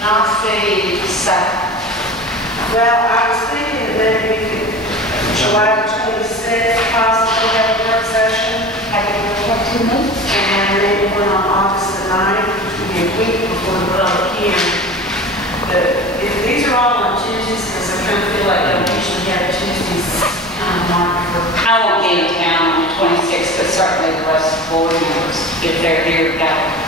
Not the second. Well, I was thinking that maybe we could, July 26th, possibly have a work session. Have you looked 2 minutes? And maybe one on August the 9th, which would be a week before the public hearing. But if these are all on Tuesdays, because I kind of feel like I usually have Tuesdays kind of marked for. I won't be in town on the 26th, but certainly the rest of the board members, if they're here, that.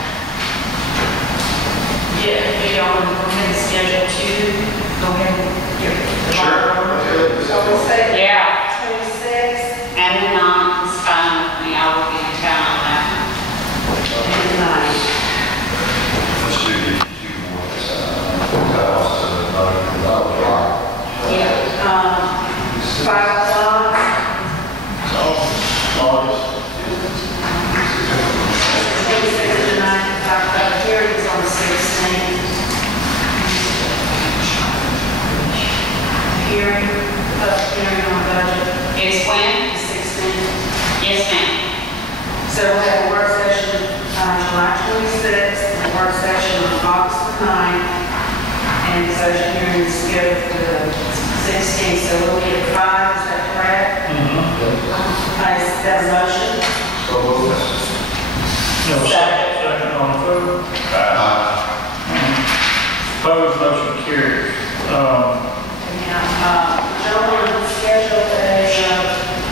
Yeah, if you don't want to go ahead and schedule two, go ahead and get the Sure. So we'll say Yeah. 26th And the 9th is fine with me. I will be in town on that. and the 9th. Let's do the two ones. That was right. Yeah. 5 o'clock. August. 26th and the 9th, our hearing is on the 16th. Hearing, hearing on budget, Is when? the 16th. Yes, ma'am. So we'll have a work session on July 26th, a work session on August the 9th, and the session hearing is scheduled for the 16th. So we'll be at 5, is that correct? Is that a motion? So moved. No, second on the vote. Opposed, motion carries. Gentlemen, schedule a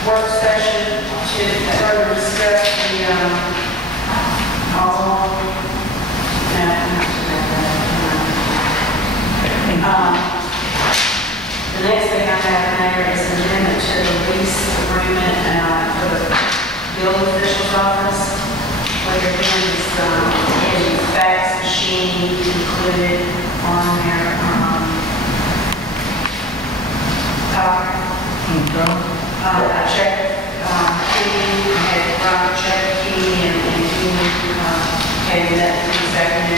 work session to further discuss the, the next thing I have there is an amendment to the lease agreement for the building official's office. What you're doing is getting the fax machine included on their I checked Key, I had Robert check Key, and Key came that second.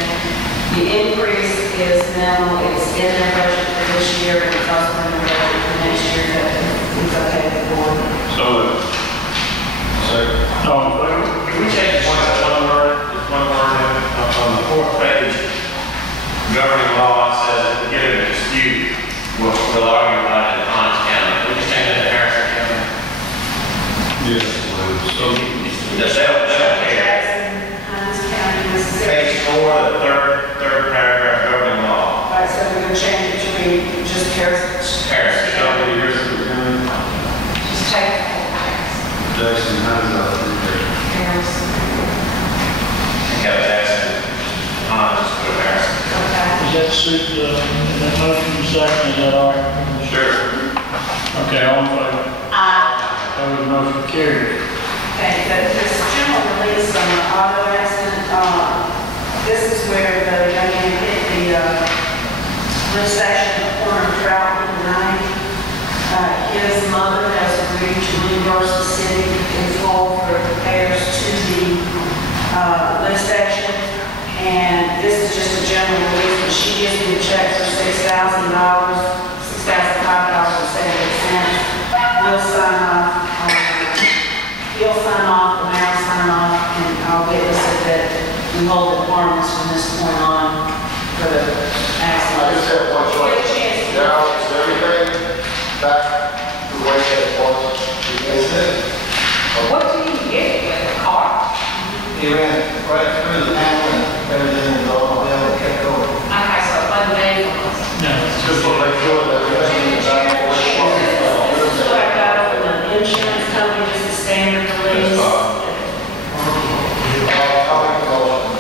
The increase is minimal, it's in their budget for this year, and it's also in their budget for next year, that is okay with the board. So moved. Second. All in favor? Can we change one word on the 4th page? Governing law says that we get in a dispute, we'll argue about it in Hines County. We just change it to Harrison County. Yes, please. So they'll care. Jackson, Hines County, Mississippi. Page 4, the third paragraph, governing law. All right, so we're going to change it to be just Harrison. Harrison How County. many years have we been? Just take Jackson, hands up. Harrison. Have Jackson, Hines, go to Harrison. Okay. Does that suit, that motion second, is that all right? Sure. Okay, all in favor? Opposed, motion carries. Okay, but this general release on the auto accident, this is where the young man hit the lift station at the corner of Trout and 9. His mother has agreed to reimburse the city in full for repairs to the lift station. And this is just a general release, but she gives me a check for $6,000, $6,500.78. We'll sign off. He'll sign off, the mayor will sign off, and I'll witness it that we hold it harmless from this point on for the I accident. just have one Get a question. chance to- Now, is everything back the way that it was? Is it? What do you get with a car? He ran right through the panel and everything was all down, kept going. Okay, so it wasn't vandalism. No. Just to make sure that everything is back the way it was. This is what I got from the insurance company, just a standard release. I'll make the motion.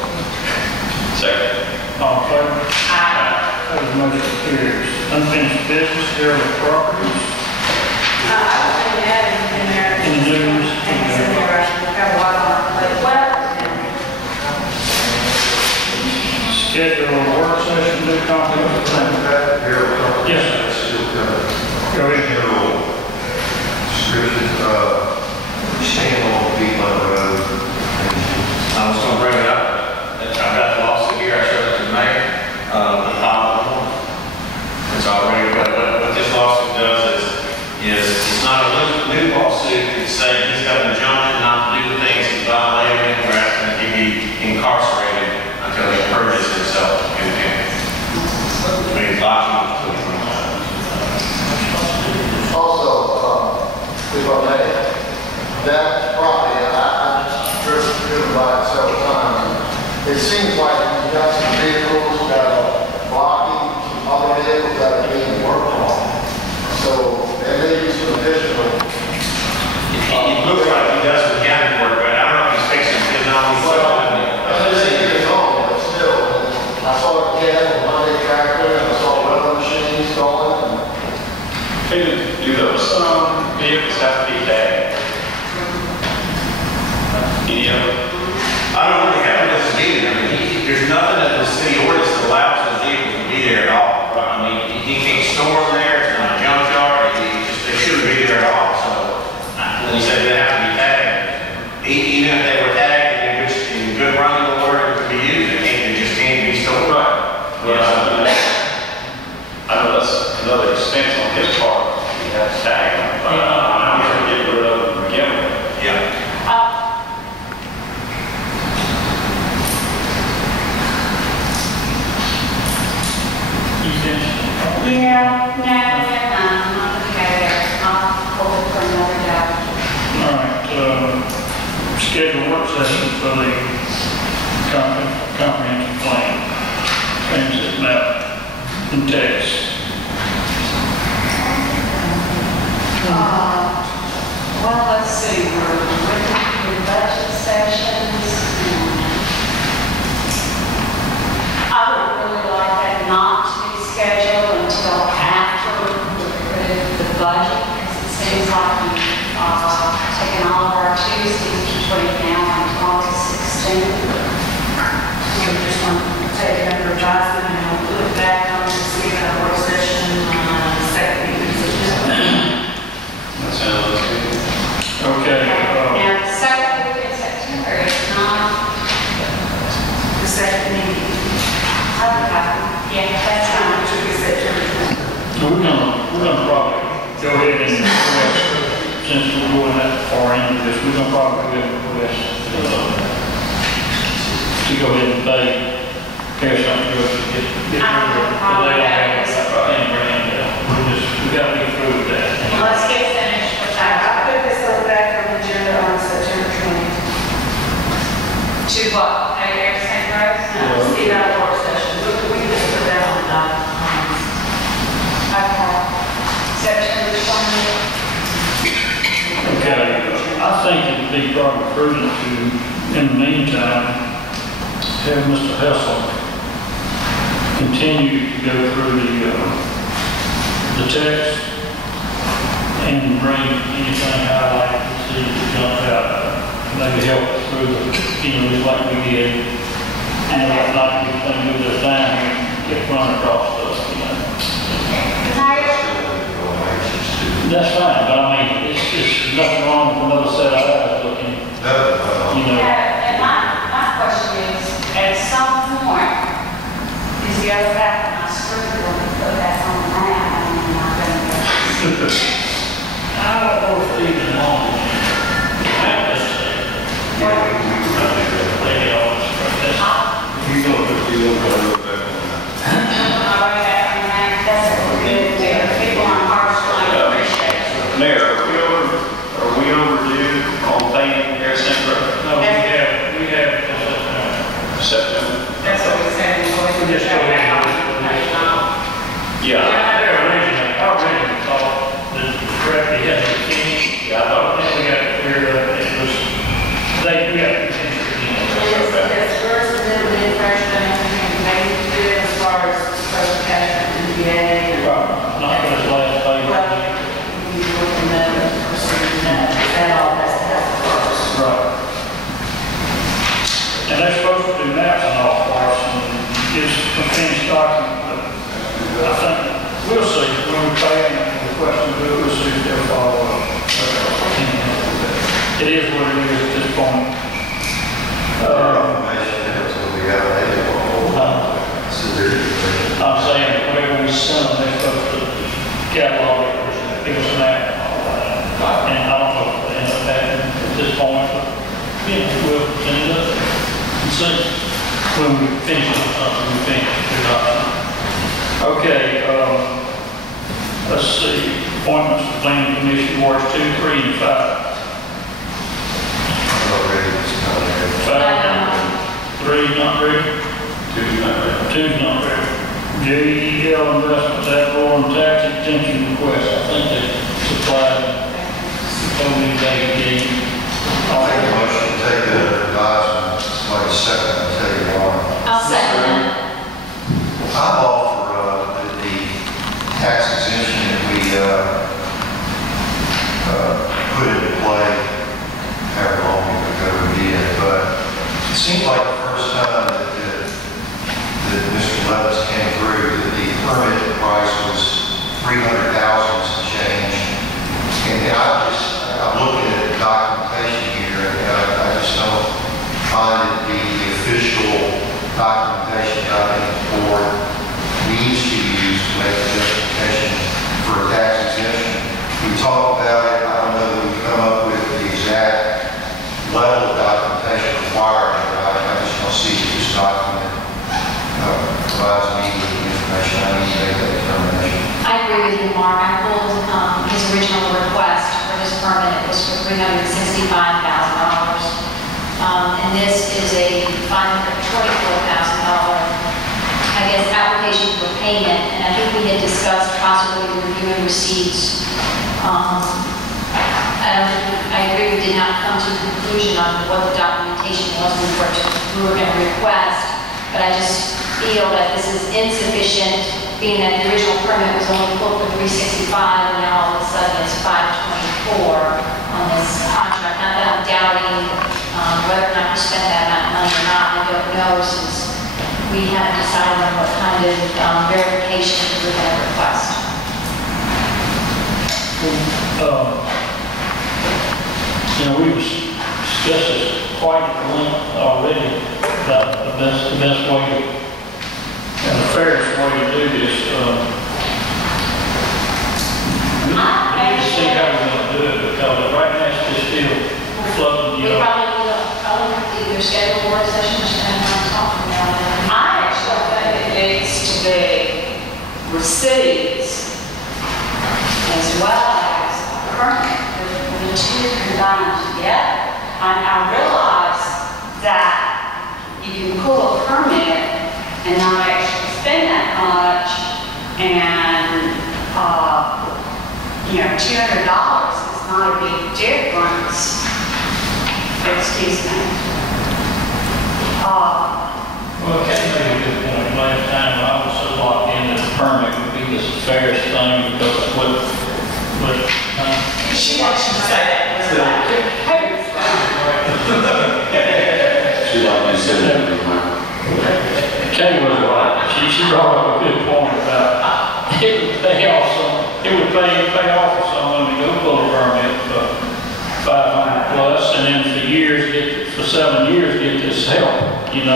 Second. All in favor? Aye. Opposed, motion carries. Unfinished business, Harold Properties. I don't think we had anything there. In the news. Things in there, I have a lot on it, but well, Schedule a work session, do comprehensive plan. Here we go. Yes, sir. Still got Go ahead. general description, stand on Beeline Road. I was going to bring it up. I've got the lawsuit here. I showed it to the mayor. The file. It's already, what this lawsuit does is it's not a new lawsuit. It's saying he's got an injunction not to do the things he's violating. We're asking that he be incarcerated until he purges himself in vehicles have to be tagged? Any of them? I don't really have this meeting. I mean, there's nothing that the city ordinance that allows his vehicle to be there at all. I mean, he can't store them there, it's not a junkyard, they shouldn't be there at all, so. When he said they have to be tagged, even if they were tagged in good running order to be used, they just can't be stored. Right. Yeah, I know that's another expense on his part. He has to tag them. I'm going to get rid of them to begin with. Yeah. You finished? Yeah, no, I'm not okay there. I'll hold it for another day. All right, schedule work session for the comprehensive plan, transit map and text. Well, let's see, we're in budget sessions. I would really like that not to be scheduled until after we approve the budget, because it seems like we've taken all of our Tuesdays between now and August 16th. We just want to take it under advisement and we'll look back on to see that work session, second meeting in September. That sounds good. Okay, Now, the second week in September is not, The second meeting, yeah, that's time, not. which will be September 20th. we're gonna probably go ahead and request, since we're going that far into this, we're gonna probably go ahead and request, to go ahead and pay, something to us to get rid of it. So they don't have it, $10 grand, we gotta be through with that. Let's get finished with I that. put this on back on the agenda on September 20th. To what? Everything grows? Yeah. See that work session, we can just put that on the document. Okay. September 20th. Okay, I think it'd be probably prudent to, in the meantime, have Mr. Hessel continue to go through the text and bring anything highlighted to see if it jumps out, maybe help us through the, just like we did. And like not we can do this down here and get run across stuff, That's fine, but I mean, it's nothing wrong with another set of eyes looking, Yeah, and my question is, at some point, is the other half of my screen going to put that on the map? I mean, I'm going to. I don't know if they even want it. People on Harsh Line appreciate it. Mayor, are we overdue on paying Harrison Road? No, we have, September? That's what we said, so we can just go back on. Yeah. I originally thought that correctly had to finish. Yeah, I thought Then we got to clear it up, it was, we got to finish it again. Yes, first amendment infraction, and maybe to do as far as first cash and NBA. Not for this last page. Well, you look in the procedure that all has to happen first. Right. And they're supposed to do maps and all for us and give us a finished document, but I think, we'll see, when we pay them, the question we'll see if they'll follow up. It is what it is at this point. I'm saying, whatever we send them, they're supposed to catalog it, give us an act. And I don't know if they end up having at this point, but, we'll send it up and see. When we finish it, something we finish, we're not. Okay, let's see, appointments to planning commission, wards 2, 3, and 5. 5, 3, not ready. 2's not ready. 2's not ready. JEL Investments, Admiral and Tax Exemption Request, I think they supplied, told me they gave. I'll make a motion to take the advisement, like a second, I'll tell you why. I'll second that. I'm all for the tax exemption that we seems like the first time that Mr. Levis came through, that the permit price was $300,000 to change. And I'm looking at the documentation here, and I just don't find it the official documentation that I think the board needs to use to make a justification for a tax exemption. We talked about it, I don't know that we've come up with the exact level of documentation required, but I just don't see that this document provides me with the information I need to make that determination. I agree with you, Mark. I pulled his original request for this permit. It was for $365,000. And this is a $524,000, I guess, application for payment. And I think we had discussed possibly reviewing receipts. I agree we did not come to a conclusion on what the documentation was we were going to request, but I just feel that this is insufficient, being that the original permit was only pulled for $365, and now all of a sudden it's $524 on this contract. Not that I'm doubting whether or not we spent that amount of money or not, I don't know, since we haven't decided on what kind of verification we're going to request. We've discussed this quite at length already about the best way to, and the fairest way to do this. We need to see how we're going to do it, because right now it's just still floating. We probably need to either schedule a work session or spend time talking about it. I actually think it needs to be receipts as well as a permit. The two combined together. I realize that you can pull a permit and not actually spend that much, and $200 is not a big difference. Excuse me. Well, it can't be a good point. Last time I was so locked in that the permit would be the fairest thing, because She wants you to say that. She like you said that, Kay was right. She brought up a good point about it would pay off for someone to go pull a permit for 500 plus, and then for 7 years get this help, and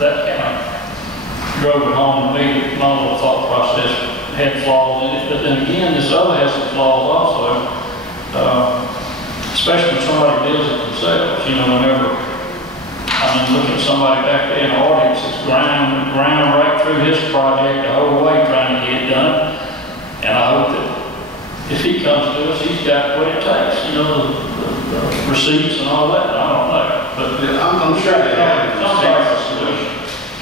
that kind of drove it home to me. My little thought process had flaws in it, but then again, this other has some flaws also, especially when somebody deals it themselves. Whenever look at somebody back there in the audience that's ground right through his project the whole way trying to get it done, and I hope that if he comes to us, he's got what it takes, the receipts and all that. I don't know, but Yeah, I'm sure they have. some type of solution.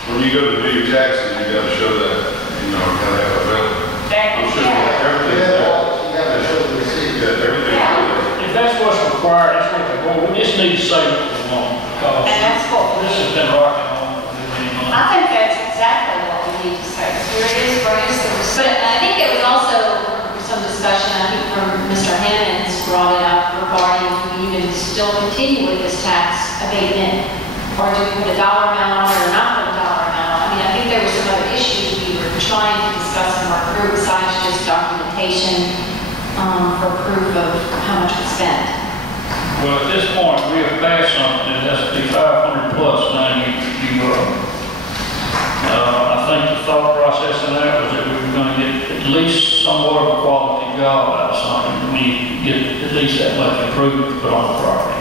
When you go to do your taxes, you gotta show that, gotta have a bill. I'm sure everything's there. You got to show the receipt. Yeah, everything's there. If that's what's required, that's what we just need to save it for the moment, because And that's what this has been rocking on for many months. I think that's exactly what we need to say. Here it is, bring us the receipt. But I think there was also some discussion, I think from Mr. Hammond's brought it up regarding, do we even still continue with this tax abatement? Or do we put a dollar amount on it or not put a dollar amount on it? I think there were some other issues we were trying to discuss in our group, besides just documentation for proof of how much we spent. Well, at this point, we have passed something that has to be 500 plus. Now, I think the thought process in that was that we were going to get at least somewhat of a quality job out of something. We get at least that much improvement to put on the property.